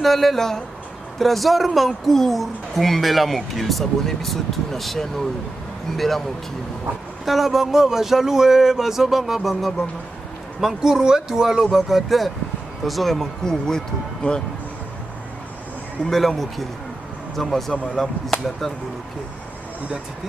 nalela Trésor Mancour Kumbela Mokili. S'abonner biso tout na chaîne Kumbela Mokili. Tala bango bajaloué bazobanga banga banga. Mancour wetu alobaka te. Trésor Mancour wetu. Ouais. Kumbela Mokili. Zamba zama lamu Zlatan bloqué. Identité.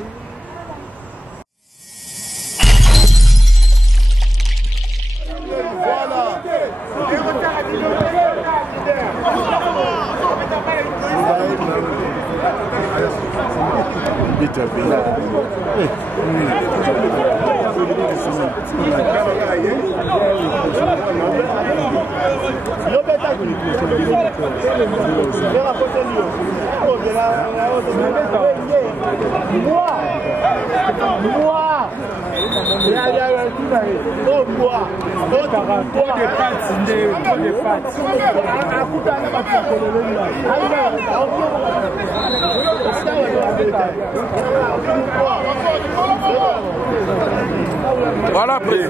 Voilà après.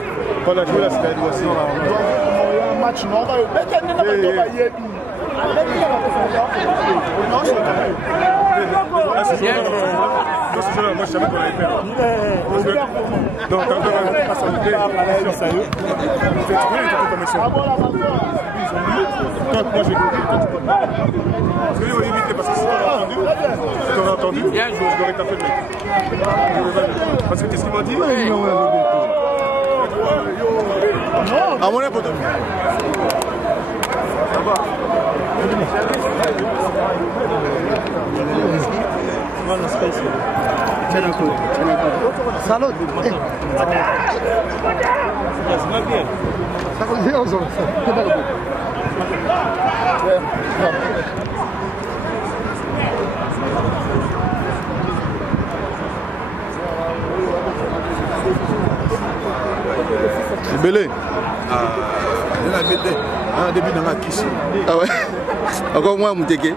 Match normal. Moi je savais qu'on allait faire. Donc quand on passe en paix, on fait sérieux. On fait trouver les commissions. Toi j'ai je vais éviter parce que tu as entendu. Bien joué. Je devrais taper le mec. Parce que qu'est-ce qu'il m'a dit? Non. À mon époque. Ça va. Salud. Belé. Ah, début dans la kiss. Ah ouais. Encore moins Mouteke.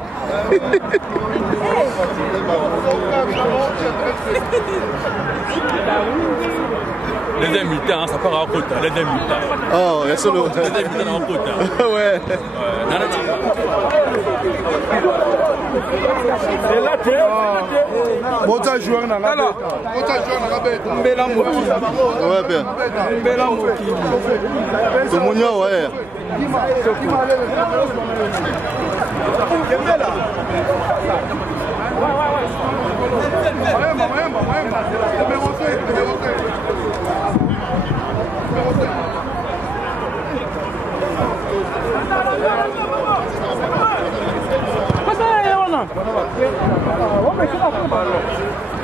Deuxième mi-temps, ça part en côte. Deuxième mi-temps. Oh, il y a solo. Deuxième mi-temps en côte. Ouais. C'est là que. Monta joueur dans la bête. Mbela Mokili. Ouais, bien. Mbela Mokili. Tout le monde, ouais.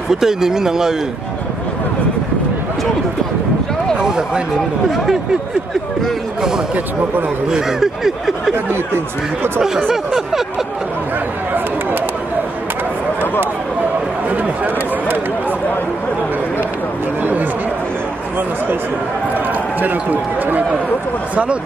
Faut être ennemi dans la rue. Ça va. Salud.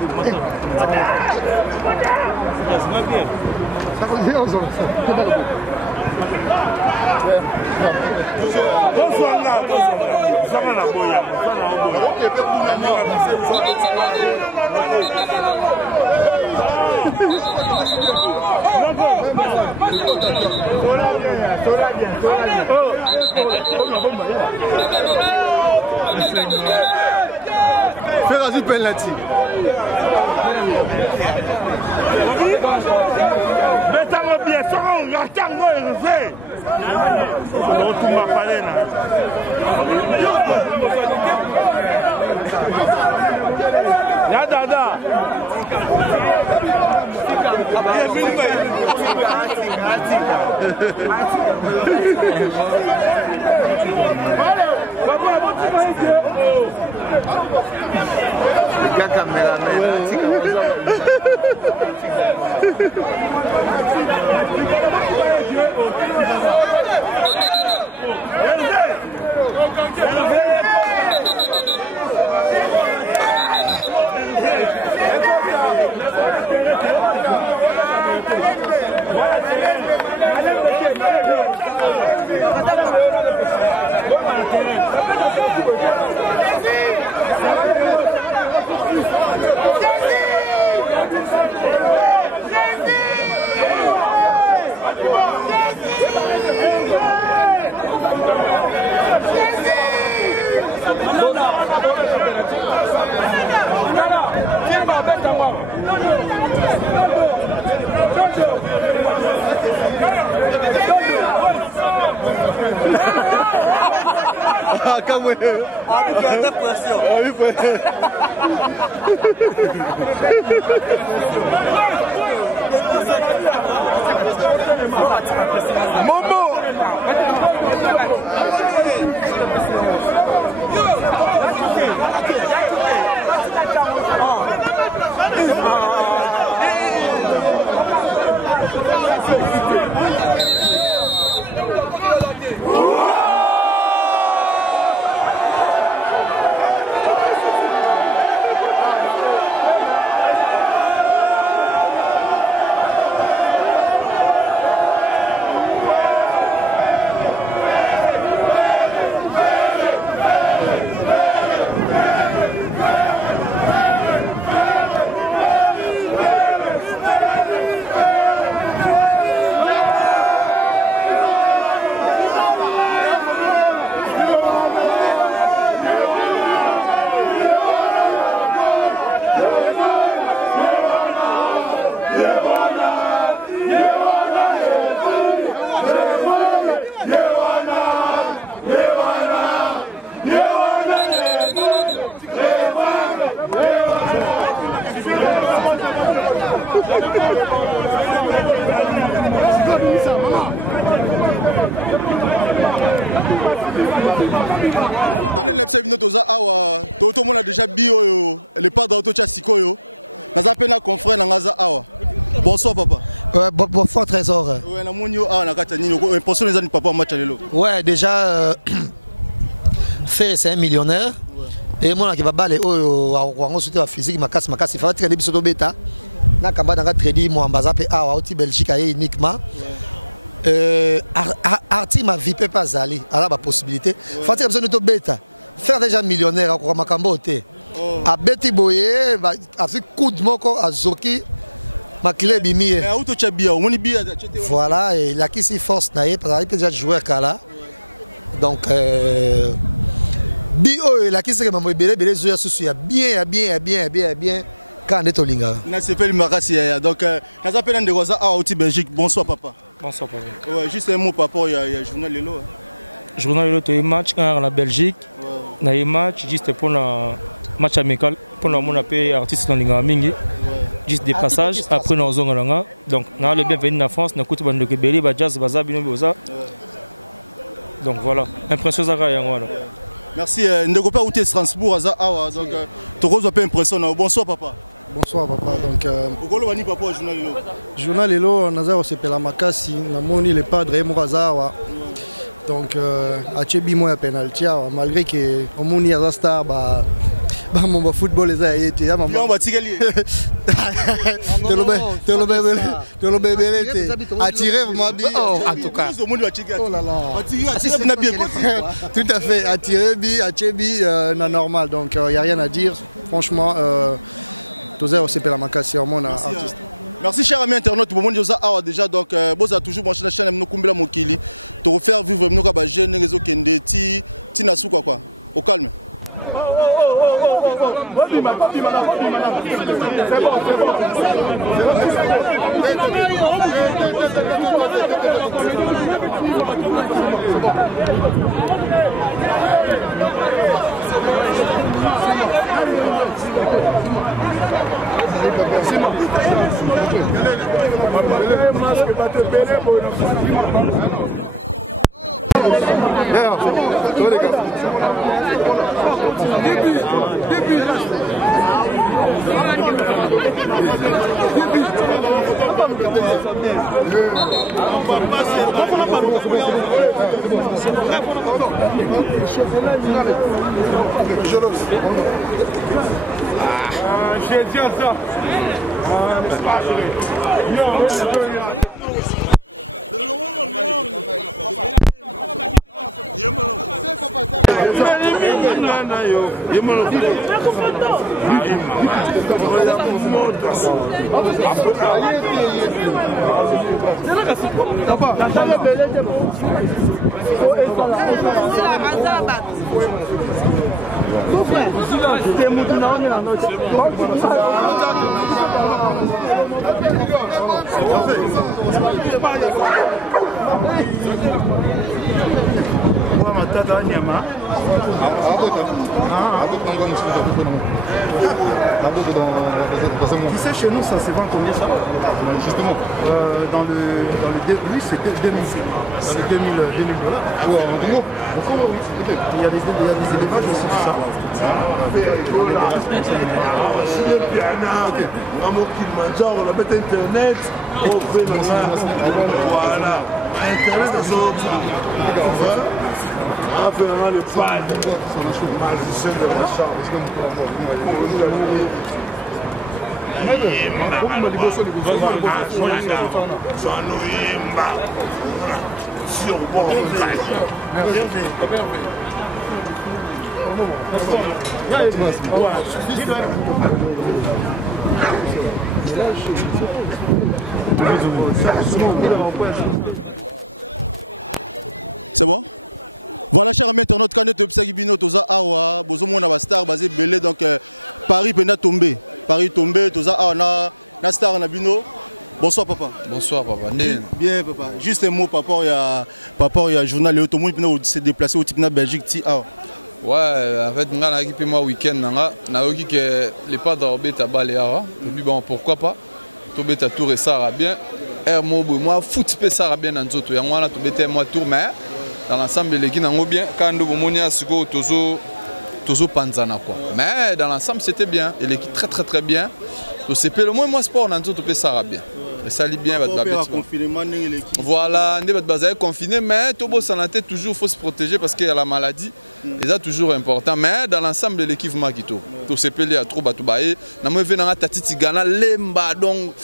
Bonsoir là, bonsoir na boya, bonsoir na boya. Faire un penalty. Mettons bien, on y a tango et refait. On retourne ma palais là. Ya dada. Calma aí. Abre pra até pressão. Aí foi. Momo! Tout le monde a déjà bio, le pas d'auto Sikoyo. Nous avons un confrère dans Gaza Awa. Bonsoir papa. Bonsoir Trésor. Ouais, déjà, c'est un millionnaire. Et moi, qui va baler au soutien physique, ma casse, il faut que les bêta. Na kamba dans crédit, moi, Mbazape Awa, au Belgique, uniquement. Arti ma vie peut pas aller. Alors, la possibilité. Il faut que nous bêta. Faire déjà millionnaire, encore ma cambote. A Betty Boye, avec coup de moko, à Zoki, ma clé bimi. Voilà, et là qui s'y force, parce qu'il peut déjà jouer à là. Donc, bio, là qui s'est vraiment bien, quand on est au Linga. Donc, nous appelons de Rosa à Belgique. Bonsoir papa. Bonsoir papa. Ouais, juste un mot papa, il y a journal Lelo. Journal Lelo, tu as un match quand la Belgique. Il y a un match juste pour le match amical, pour le appel artiste dans Linga Mingi. Juste des passages, après nous avons donc nous allons bienvenue en France, nous écoutons le Kébéli, Jazz, Baza, Binoboza. Donc voilà, impression ça voilà. Merci. Nous n'avons pas outé Strasbourg, donc tu as une impression. Bonsoir papa. Bonsoir papa. Donc papa journal Lelo. Journal Lelo, Nazar c'est Pela Makasi, Namoni le padre Mourazawa. Donc Achebi moi penalty malgré que Omoni a star ba mon football les a été à maman. On va tirer. Attirer vraiment bien en tout cas. Oh là là. Tout à fait attirer Achebi normal donc il y a rien à dire franchement Tozer c'est Pela Makasi mon artiste. Merci chers amis internautes, pour moi déjà donc vous avez toujours branché la chaîne nous Kumbela Mokili pour faire vivre nos gars jeunes réseau Kende ti nasu quoi au calme. J'ai dit ça. Tu sais, chez nous, ça se vend combien ça? Justement. Dans le lui, c'était 2000 $. Il y a des élevages aussi sur ça. On a mis internet, on fait voilà. Internet, on fait le pad. Magicien de la charge. C'est bon? Voilà, chers amis internautes, quand nous sommes Bino, Toza Awa, Bozomona va star basé belé donc Paris peut tomber. Paris tombé, Toza Awa na star na Bino. Bonsoir papa. Bonsoir papa. Bien papa. Juste un mot papa il y a journal et tout le monde s'est déplacé au type na Belgique ti Awa. Ouais, en fait on a équipé moi week-end na oki que les pas d'orbe ta balé Awa. Et bon pourquoi pas? Tomber ta tour et ça va bien. Moi foot pe ça va bien dans nzoto. Ya moi tomber moi tour mais dans l'ensemble les gens ont bien quand nous monia siko tozo panzana quoi. Mais dans l'ensemble c'était bien et l'équipe très bien. Donc c'est le moins sport dans tout pe ça va bien. Et ça lit bien votre babette. Voilà, on est basé confiné mais tobo santé toujours faut se protéger parce qu'il y a la maladie. Et ça toujours important mais dans l'ensemble l'équipe makito. Donc c'est pelé à trop batu baé. Na moi venanga tatiti gana lemba donc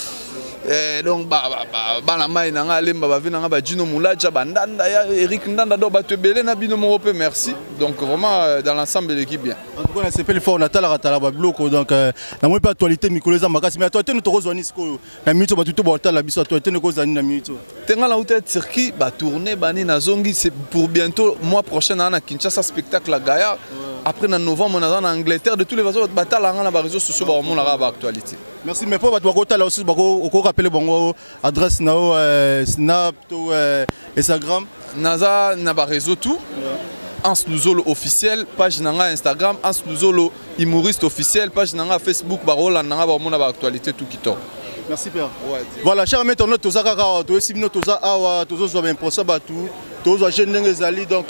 bana mai nanga lemba ba venanga ba Dino Moulaja bandanda ya Eric Ndanda do ba tebele na bino moropé merci. Donc vraiment dans l'ensemble de l'équipe bien. En tout cas c'est le fort natala ratala ba bloco donc na moi pas actualité Nicolas Makasi mais actualité nous to zoni siko na minute ba tuto ba tala biso actualité ne ko zani na minute. Tenga la hôtel Turquie ba tourner bani na zongi c'est pour bientôt mois prochain na Kinshasa spectacle à Gaïa. Après en novembre on est en Angleterre de tous les façons batala na ba réseaux sociaux ba on la ba actualité. Merci mais pour ba ko aussi ba ko rappeler bongo adresse nao Snap to Instagram naza na ba réseau tout Ans Luzolo officiel page nanga Instagram Ans Luzolo humoriste officiel page nanga Facebook ba rola nanga ba mona ba actualité tout qui top. Merci père. Ouais, voilà cher maintenant toza kaka to sibino toza awa tozo zo ben pour ça ba tout tozo gêner les ali donc